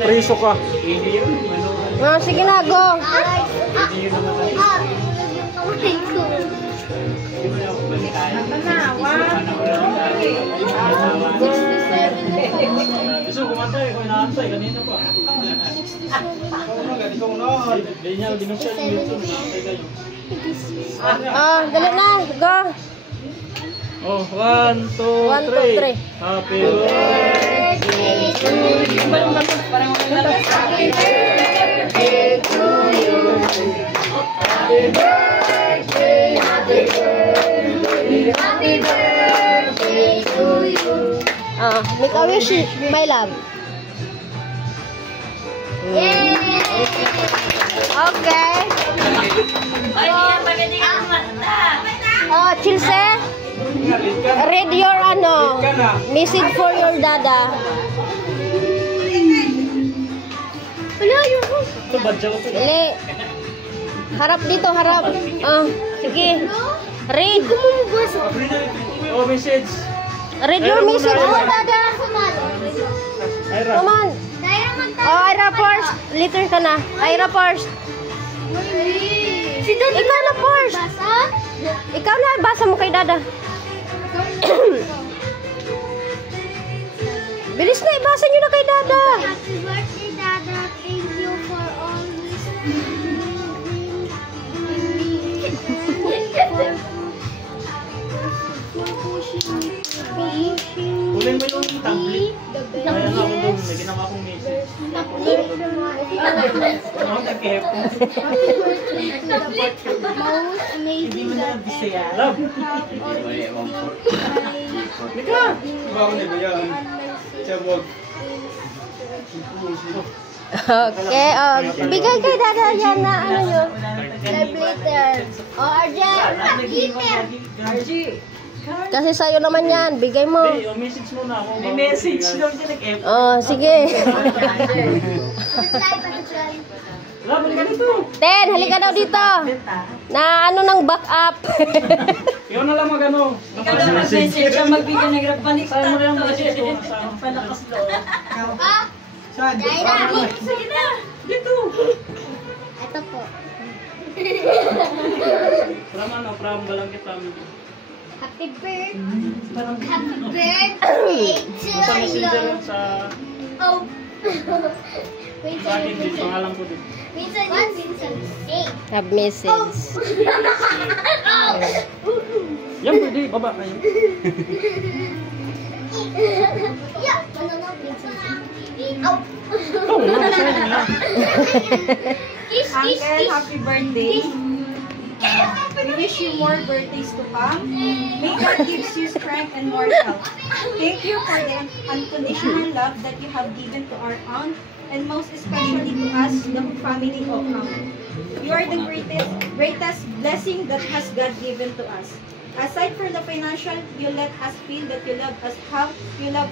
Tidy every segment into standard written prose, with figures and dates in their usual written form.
Preso ka. Oh, sige na, go. Gusto kumantay, kung inaantay, kanina pa. Hindi niya, hindi siya yung YouTube, inaantay kayo. Ah, dali na, go. Oh, 1, 2, 3. Happy birthday to you. Happy birthday to you. Happy birthday, happy birthday, happy birthday to you. Make a wish, my love. Yay! Okay. Oh, Chilse, read your message for your dada. Dili. Harap dito, harap. Sige. Read. Oh, message. Read your message for dada. Come on. Oh, Ira first. Later ka na. Ira first. Ikaw na first. Ikaw na, basa mo kay dada. Bilis na, ibasa nyo na kay dada. Happy birthday, Dada. Thank you for always Kulay mo yung tablet. Kaya nga ako doon, may ginawa akong message. most amazing birthday. Love. Mika! Okay, bigay kay dada yan na yun. Love letter. Oh, RJ. Kasi sa'yo naman yan, bigay mo. Yung message mo na ako. May message doon din nag-F. Oh, sige. Love, halika dito. Ten, halika daw dito. Na ng back up. Ikaw na lang mag-ano. Ikaw na mag-message siya magbigay ng grab baliktad. Saan mo yung message ko? Palakas loob. Saan? Sige na. Dito. Ito po. From Balangkit namin. Happy birthday. Happy birthday to Sa messenger you. yun sa... Oh. Sa akin din, pangalan ko din. Vincent. Hey. Have message. Yan, pwede. Baba kayo. Yeah. Vincent. Oh. Oh, sa'yo na. Kiss, kiss, Uncle, kiss. happy birthday. We wish you more birthdays to come. May God gives you strength and more health. Thank you for the unconditional love that you have given to our aunt and most especially to us, the family of Aunt. You are the greatest blessing that has God given to us. Aside from the financial, you let us feel that you love us how you love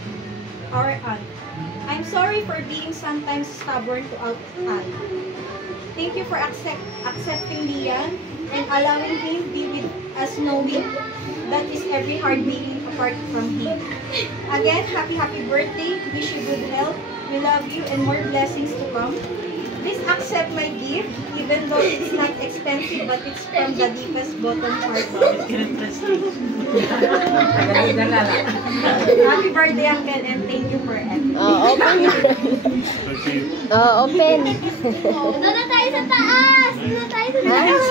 our aunt. I'm sorry for being sometimes stubborn to our aunt. Thank you for accepting Lian and allowing him be with us, knowing that is every heart beating apart from him. Again, happy birthday. Wish you good health. We love you and more blessings to come. Please accept my gift, even though it's not expensive, but it's from the deepest bottom part. Happy birthday, Uncle, and thank you for everything. Open. Open. Doon na tayo sa taas. Doon na tayo sa taas.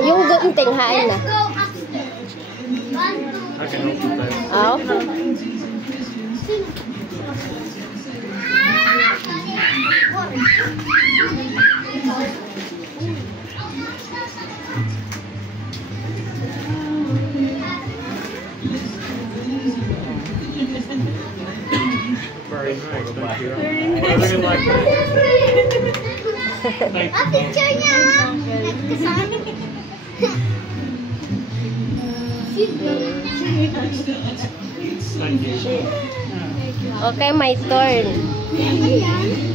Yung gunting, hain na. Let's go upstairs. 1, 2, 3. Open. Very nice. Thank you. I really like that. Thank you. Picture niya. Nagkasama. Thank you. Okay, my turn.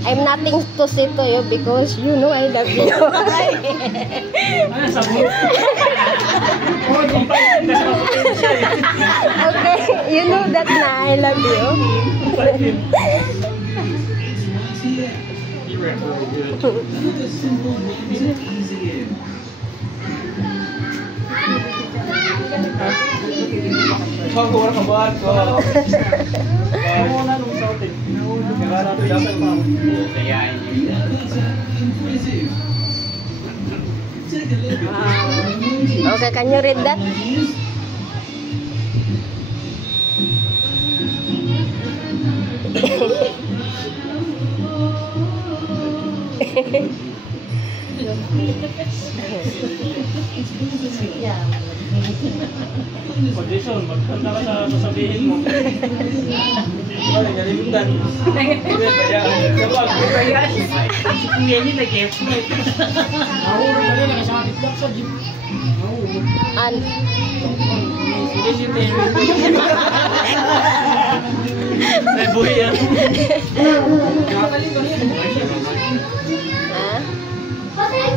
I'm nothing to say to you because you know I love you. Ano, sabot? Oh, kumpay. Okay, you know that na I love you. You ran really good. Wala ka ba? Ako na nung sa atin. Dapat pa. Kayain Okay, can you read that? Audition, magkanta ka sa sasabihin mo. Ay, nalimutan. Hindi, bayaan. Kapag, bayaan. Hindi niya nag-gift. Nahulog na rin, nakasama titlok sa jeep. An. Hindi si Terry. May buhay yan. Ah? Okay.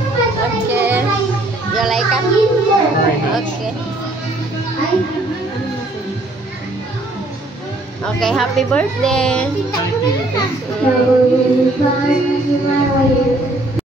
You like it? Okay. Okay, happy birthday. Thank you.